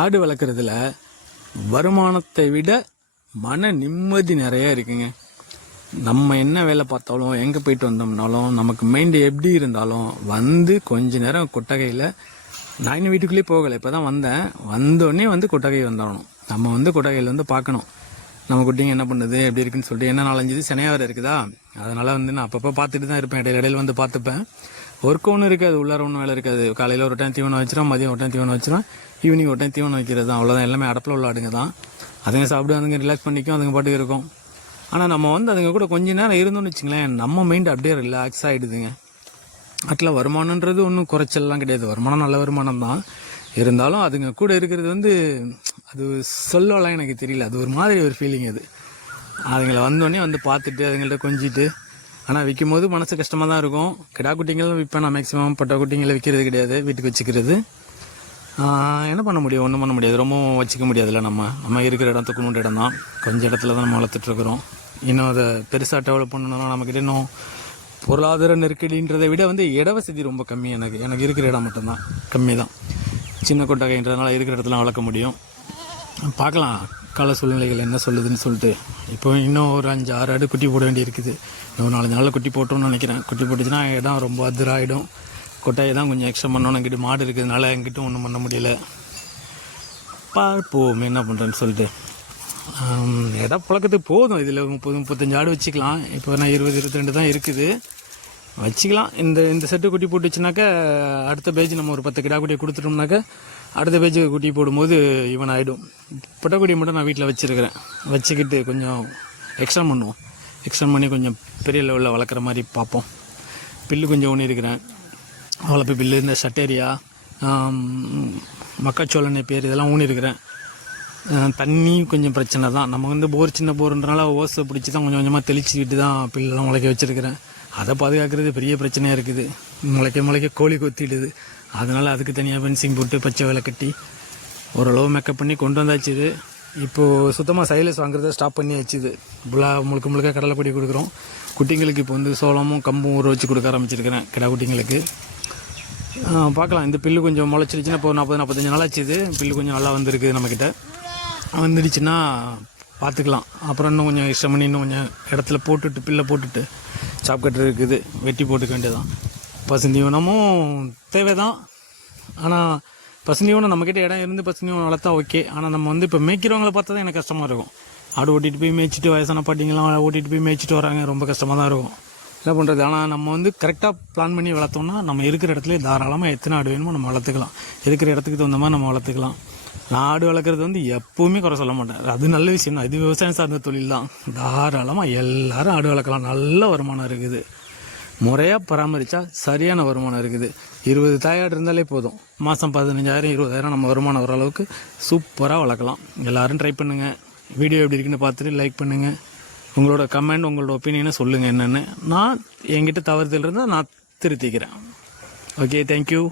ஆடு வளர்க்குறதுல வருமானத்தை விட மன நிம்மதி நிறைய இருக்குங்க. நம்ம என்ன வேலை பார்த்தாலும் எங்கே போயிட்டு வந்தோம்னாலும் நமக்கு மைண்டு எப்படி இருந்தாலும் வந்து கொஞ்ச நேரம் கொட்டகையில், நான் இன்னும் வீட்டுக்குள்ளேயே போகலை, இப்போ தான் வந்தேன், வந்தோடனே வந்து கொட்டகை வந்துடணும். நம்ம வந்து கொட்டகையில் வந்து பார்க்கணும் நம்ம குட்டிங்க என்ன பண்ணுது எப்படி இருக்குன்னு சொல்லிட்டு. என்ன 4-5 இது சினையாக இருக்குதா, அதனால் வந்து நான் அப்பப்போ பார்த்துட்டு தான் இருப்பேன், இடையில வந்து பார்த்துப்பேன். ஒர்க் ஒன்றும் இருக்காது, உள்ளார ஒன்றும் வேலை இருக்காது. காலையில் ஒரு டைம் தீவனம் வச்சிடும், மதியம் ஒரு டைம் தீவனம் வச்சிடும், ஈவினிங் ஒரு டைம் தீவனம் வைக்கிறது தான், அவ்வளோதான். எல்லாமே அடப்பில் உள்ள ஆடுங்க தான். அதுங்க சாப்பிட்டு அதுங்க ரிலாக்ஸ் பண்ணிக்கும், அதுங்க பாட்டுக்கு இருக்கும். ஆனால் நம்ம வந்து அதுங்க கூட கொஞ்ச நேரம் இருந்தோம்னு வச்சுங்களேன், நம்ம மைண்டு அப்படியே ரிலாக்ஸ் ஆகிடுதுங்க. அதில் வருமானன்றது ஒன்றும் குறைச்சல்லாம் கிடையாது, வருமானம் நல்ல வருமானம் தான். இருந்தாலும் அதுங்க கூட இருக்கிறது வந்து அது சொல்லலாம் எனக்கு தெரியல, அது ஒரு மாதிரி ஒரு ஃபீலிங். அதுங்களை வந்தோடனே வந்து பார்த்துட்டு அதுங்கள்ட்ட கொஞ்சிட்டு. ஆனால் விற்கும் போது மனசு கஷ்டமாக தான் இருக்கும். கிடா குட்டிங்களும் விற்பேன் நான், மேக்ஸிமம் பட்ட குட்டிங்களை விற்கிறது கிடையாது, வீட்டுக்கு வச்சுக்கிறது. என்ன பண்ண முடியும், ஒன்றும் பண்ண முடியாது, ரொம்பவும் வச்சுக்க முடியாதுல்ல. நம்ம இருக்கிற இடம் துக்குணுன்ற இடம் தான், கொஞ்சம் இடத்துல தான் நம்ம வளர்த்துட்ருக்குறோம். இன்னும் அதை பெருசாக டெவலப் பண்ணணும்னா நமக்கு இன்னும் பொருளாதார நெருக்கடின்றதை விட வந்து இட வசதி ரொம்ப கம்மி. எனக்கு இருக்கிற இடம் மட்டும்தான் கம்மி தான், சின்ன கொட்டகைன்றதுனால இருக்கிற இடத்துல வளர்க்க முடியும். பார்க்கலாம் கால சூழ்நிலைகள் என்ன சொல்லுதுன்னு சொல்லிட்டு. இப்போ இன்னும் ஒரு 5-6 ஆடு குட்டி போட வேண்டி இருக்குது. இன்னும் 4 நாளில் குட்டி போட்டோம்னு நினைக்கிறேன். குட்டி போட்டுச்சுன்னா இடம் ரொம்ப அதிராகிடும். கொட்டாயை தான் கொஞ்சம் எக்ஸ்ட்ரா பண்ணணும். எங்கிட்ட மாடு இருக்கிறதுனால எங்கிட்ட ஒன்றும் பண்ண முடியல. பார்ப்போம் என்ன பண்ணுறேன்னு சொல்லிட்டு. இடம் பழக்கத்துக்கு போதும், இதில் 30-35 ஆடு வச்சுக்கலாம். இப்போ நான் 20-22 தான் இருக்குது, வச்சுக்கலாம். இந்த செட்டு குட்டி போட்டுச்சுனாக்கா அடுத்த பேஜ் நம்ம ஒரு 10 கிடா குட்டியை கொடுத்துட்டோம்னாக்கா அடுத்த பேஜ் குட்டி போடும்போது இவன் ஆகிடும். பொட்டக்குட்டியை மட்டும் நான் வீட்டில் வச்சுருக்கிறேன், வச்சுக்கிட்டு கொஞ்சம் எக்ஸ்டெண்ட் பண்ணுவோம். எக்ஸ்டெண்ட் பண்ணி கொஞ்சம் பெரிய லெவலில் வளர்க்குற மாதிரி பார்ப்போம். பில்லு கொஞ்சம் ஊனியிருக்கிறேன், வளர்ப்பு பில்லு, இந்த சட்டேரியா, மக்காச்சோளனை பேர் இதெல்லாம் ஊனியிருக்கிறேன். தண்ணி கொஞ்சம் பிரச்சனை தான். நம்ம வந்து போர் சின்ன போர்ன்றனால ஓசை பிடிச்சி தான் கொஞ்சம் கொஞ்சமாக தெளிச்சுக்கிட்டு தான் பில்லெல்லாம் முளைக்க வச்சுருக்கிறேன். அதை பாதுகாக்கிறது பெரிய பிரச்சனையாக இருக்குது. முளைக்க கோழி கொத்திடுது. அதனால் அதுக்கு தனியாக ஃபென்சிங் போட்டு பச்சை வேலை கட்டி ஓரளவு மேக்கப் பண்ணி கொண்டு வந்தாச்சு. இப்போது சுத்தமாக சைலஸ் வாங்குறத ஸ்டாப் பண்ணி வச்சுது. முழுக்க கடலை கொடி கொடுக்குறோம். குட்டிங்களுக்கு இப்போ வந்து சோளமும் கம்பும் ஊற வச்சு கொடுக்க ஆரம்பிச்சிருக்கிறேன் கிடா குட்டிங்களுக்கு. பார்க்கலாம், இந்த பில்லு கொஞ்சம் முளைச்சிருச்சுன்னா இப்போ 40-45 நாள் ஆச்சுது. பில்லு கொஞ்சம் நல்லா வந்திருக்கு, நம்மக்கிட்ட வந்துடுச்சுன்னா பார்த்துக்கலாம். அப்புறம் இன்னும் கொஞ்சம் இஷ்டம் பண்ணி இன்னும் கொஞ்சம் இடத்துல போட்டுட்டு பில்லை போட்டுட்டு சாப் கட்டு இருக்குது, வெட்டி போட்டுக்க வேண்டியதான். பசுந்தீவனமும் தேவை தான். ஆனால் பசுந்தீவனம் நம்மக்கிட்ட இடம் இருந்து பசுந்தீவனம் வளர்த்தா ஓகே. ஆனால் நம்ம வந்து இப்போ மேய்க்கிறவங்கள பார்த்தா தான் எனக்கு கஷ்டமாக இருக்கும். ஆடு ஓட்டிகிட்டு போய் மேய்ச்சிட்டு வயசான பாட்டிங்கெல்லாம் ஓட்டிகிட்டு போய் மேய்ச்சிட்டு வராங்க, ரொம்ப கஷ்டமாக தான் இருக்கும். என்ன பண்ணுறது? ஆனால் நம்ம வந்து கரெக்டாக பிளான் பண்ணி வளர்த்தோம்னா நம்ம இருக்கிற இடத்துல தாராளமாக எத்தனை ஆடு வேணுமோ நம்ம வளர்த்துக்கலாம். இருக்கிற இடத்துக்கு தகுந்த மாதிரி நம்ம வளர்த்துக்கலாம். நான் ஆடு வளர்க்குறது வந்து எப்போவுமே குறை சொல்ல மாட்டேன், அது நல்ல விஷயம் தான். இது விவசாயம் சார்ந்த தொழில் தான். தாராளமாக எல்லோரும் ஆடு வளர்க்கலாம், நல்ல வருமானம் இருக்குது. முறையாக பராமரித்தா சரியான வருமானம் இருக்குது. 20 தாயாடு இருந்தாலே போதும், மாதம் 15,000-20,000 நம்ம வருமானம் வர அளவுக்கு சூப்பராக வளர்க்கலாம். எல்லோரும் ட்ரை பண்ணுங்கள். வீடியோ எப்படி இருக்குன்னு பார்த்துட்டு லைக் பண்ணுங்கள். உங்களோட கமெண்ட், உங்களோட ஒப்பீனியனை சொல்லுங்கள் என்னென்னு. நான் என்கிட்ட தவறுதல் இருந்தால் நான் திருத்திக்கிறேன். Okay, thank you.